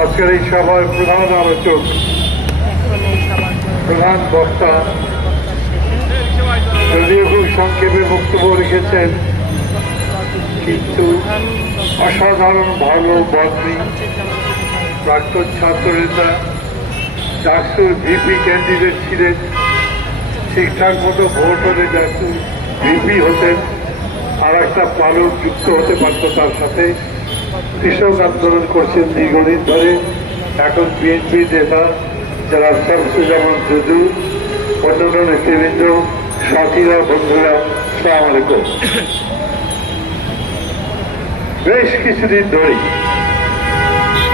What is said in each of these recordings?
আজকের এই সভার প্রধান আলোচক, প্রধান বক্তা যদিও খুব সংক্ষেপে বক্তব্য রেখেছেন, কিন্তু অসাধারণ ভালো বদলি প্রাক্তন ছাত্র নেতা, ডাকসুর ভিপি ক্যান্ডিডেট ছিলেন, ঠিকঠাক মতো ভোট হলে ডাকসুর ভিপি হতেন, আর একটা পালক যুক্ত হতে পারত তার সাথে। কৃষক আন্দোলন করছেন দীর্ঘদিন ধরে, এখন বিএনপি নেতা যারা শামসুজ্জামান দুদু, অন্যান্য নেতৃবৃন্দ, সাথীরা, বন্ধুরা, আসসালামু আলাইকুম। বেশ কিছুদিন ধরে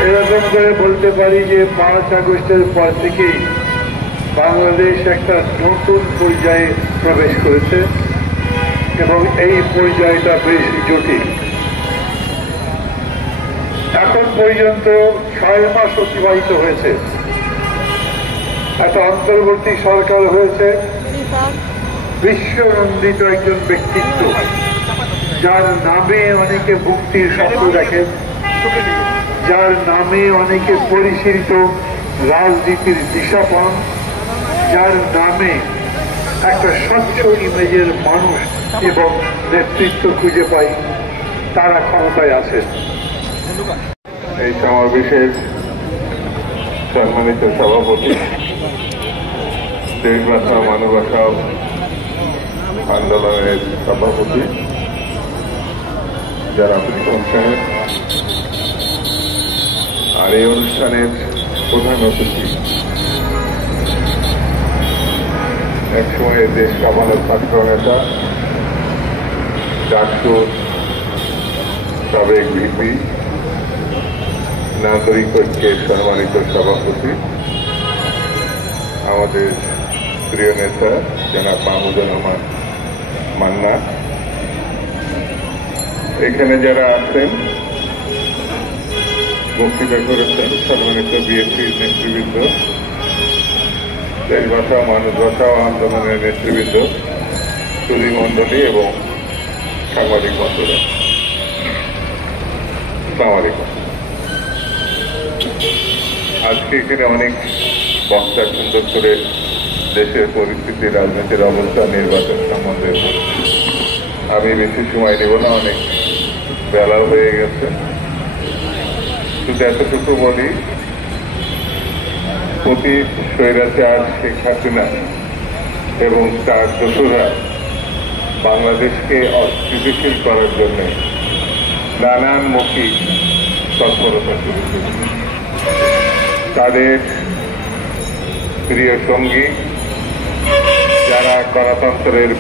এরকম করে বলতে পারি যে 5 আগস্টের পর থেকেই বাংলাদেশ একটা নতুন পর্যায়ে প্রবেশ করেছে এবং এই পর্যায়টা বেশ জটিল। এখন পর্যন্ত 6 মাস অতিবাহিত হয়েছে। একটা অন্তর্বর্তী সরকার হয়েছে, বিশ্বনন্দিত একজন ব্যক্তিত্ব যার নামে অনেকে মুক্তির স্বপ্ন দেখেন, যার নামে অনেকে পরিশীলিত রাজনীতির দিশা পান, যার নামে একটা স্বচ্ছ ইমেজের মানুষ এবং নেতৃত্ব খুঁজে পাই, তারা ক্ষমতায় আছেন। এই সমাবেশের সম্মানিত সভাপতি, দেশ বাঁচাও মানব বাঁচাও আন্দোলনের সভাপতি যারা প্রিতম সাহেব, আর এই অনুষ্ঠানের প্রধান অতিথি, একসময় দেশ কামানোর ছাত্র নেতা, ডাকসুর সাবেক ভিপি, নাগরিক ঐক্যের সম্মানিত সভাপতি, আমাদের প্রিয় নেতা জনাব মাহমুদুর রহমান মান্না, এখানে যারা আছেন, বক্তৃতা করেছেন সম্মানিত বিএনপির নেতৃবৃন্দ, দেশ বাঁচাও মানুষ বাঁচাও আন্দোলনের নেতৃবৃন্দ, সুধী মণ্ডলী এবং সাংবাদিক বন্ধুরা, আসসালামু আলাইকুম। আজকে এখানে অনেক বক্তা সুন্দর করে দেশের পরিস্থিতি, রাজনীতির অবস্থা, নির্বাচন সম্বন্ধে আমি বেশি সময় নেব না, অনেক বেলা হয়ে গেছে। শুধু এতটুকু বলি, প্রতি স্বৈরাচার শেখ হাসিনা এবং তার দোসররা বাংলাদেশকে অস্থিতিশীল করার জন্য নানানমুখী তৎপরতা শুরু করেছে। তাদের প্রিয় সঙ্গী যারা গণতন্ত্রের